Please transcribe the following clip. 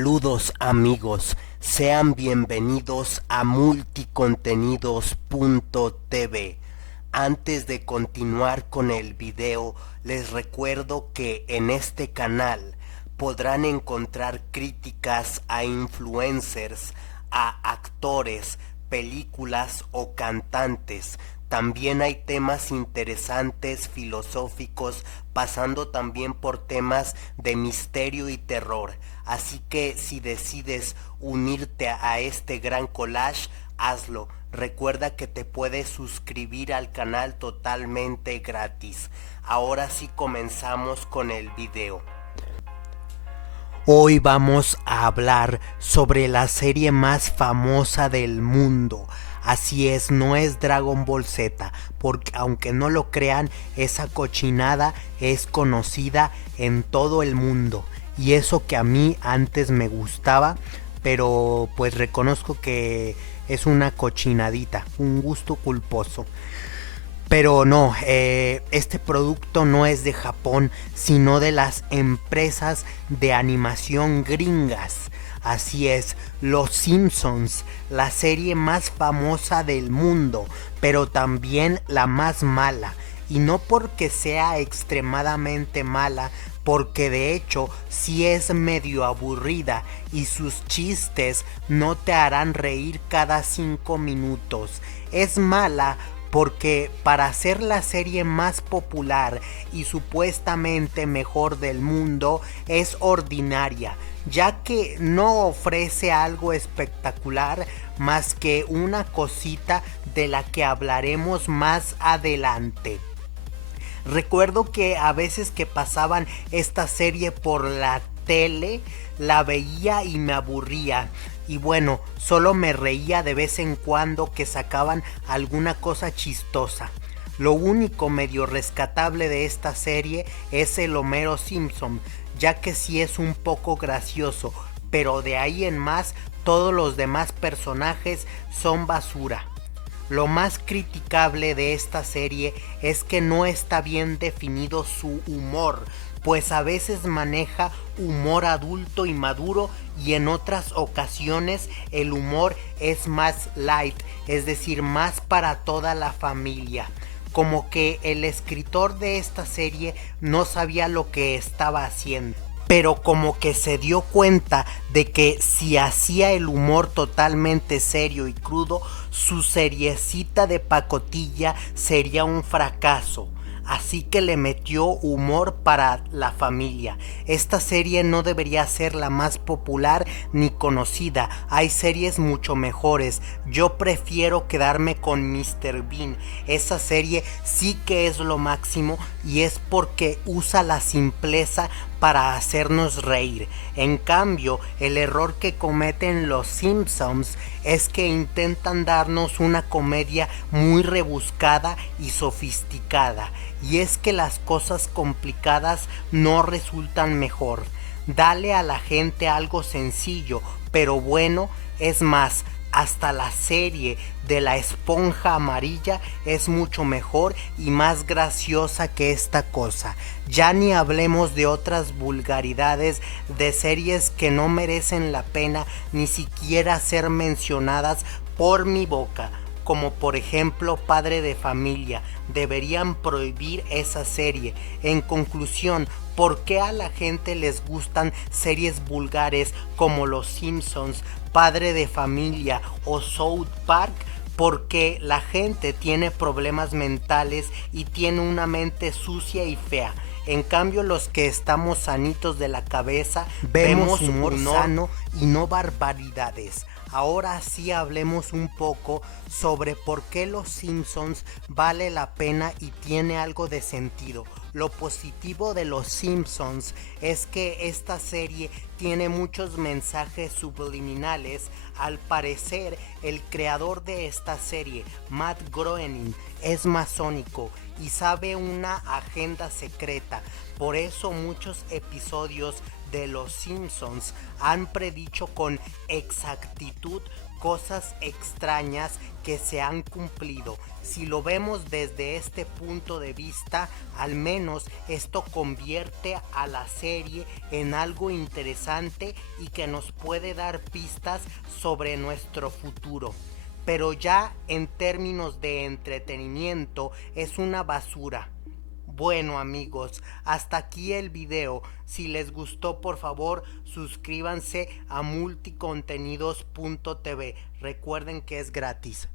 Saludos amigos, sean bienvenidos a multicontenidos.tv. Antes de continuar con el video, les recuerdo que en este canal podrán encontrar críticas a influencers, a actores, películas o cantantes. También hay temas interesantes, filosóficos, pasando también por temas de misterio y terror. Así que si decides unirte a este gran collage, hazlo. Recuerda que te puedes suscribir al canal totalmente gratis. Ahora sí comenzamos con el video. Hoy vamos a hablar sobre la serie más famosa del mundo. Así es, no es Dragon Ball Z, porque aunque no lo crean, esa cochinada es conocida en todo el mundo. Y eso que a mí antes me gustaba, pero pues reconozco que es una cochinadita, un gusto culposo. Pero no, este producto no es de Japón, sino de las empresas de animación gringas. Así es, Los Simpsons, la serie más famosa del mundo, pero también la más mala. Y no porque sea extremadamente mala, porque de hecho sí es medio aburrida y sus chistes no te harán reír cada 5 minutos. Es mala porque para ser la serie más popular y supuestamente mejor del mundo es ordinaria, ya que no ofrece algo espectacular más que una cosita de la que hablaremos más adelante. Recuerdo que a veces que pasaban esta serie por la tele, la veía y me aburría. Y bueno, solo me reía de vez en cuando que sacaban alguna cosa chistosa. Lo único medio rescatable de esta serie es el Homero Simpson, ya que sí es un poco gracioso, pero de ahí en más todos los demás personajes son basura. Lo más criticable de esta serie es que no está bien definido su humor, pues a veces maneja humor adulto y maduro y en otras ocasiones el humor es más light, es decir, más para toda la familia. Como que el escritor de esta serie no sabía lo que estaba haciendo, pero como que se dio cuenta de que si hacía el humor totalmente serio y crudo, su seriecita de pacotilla sería un fracaso. Así que le metió humor para la familia. Esta serie no debería ser la más popular ni conocida. Hay series mucho mejores. Yo prefiero quedarme con Mr. Bean. Esa serie sí que es lo máximo y es porque usa la simpleza para hacernos reír. En cambio, el error que cometen los Simpsons es que intentan darnos una comedia muy rebuscada y sofisticada. Y es que las cosas complicadas no resultan mejor. Dale a la gente algo sencillo, pero bueno. Es más, hasta la serie de la esponja amarilla es mucho mejor y más graciosa que esta cosa. Ya ni hablemos de otras vulgaridades de series que no merecen la pena ni siquiera ser mencionadas por mi boca, como por ejemplo Padre de Familia. Deberían prohibir esa serie. En conclusión, ¿por qué a la gente les gustan series vulgares como Los Simpsons, Padre de Familia o South Park? Porque la gente tiene problemas mentales y tiene una mente sucia y fea. En cambio, los que estamos sanitos de la cabeza vemos humor sano y no barbaridades. Ahora sí hablemos un poco sobre por qué Los Simpsons vale la pena y tiene algo de sentido. Lo positivo de Los Simpsons es que esta serie tiene muchos mensajes subliminales. Al parecer, el creador de esta serie, Matt Groening, es masónico y sabe una agenda secreta. Por eso muchos episodios de Los Simpsons han predicho con exactitud cosas extrañas que se han cumplido. Si lo vemos desde este punto de vista, al menos esto convierte a la serie en algo interesante y que nos puede dar pistas sobre nuestro futuro. Pero ya en términos de entretenimiento es una basura. Bueno amigos, hasta aquí el video. Si les gustó, por favor suscríbanse a multicontenidos.tv. Recuerden que es gratis.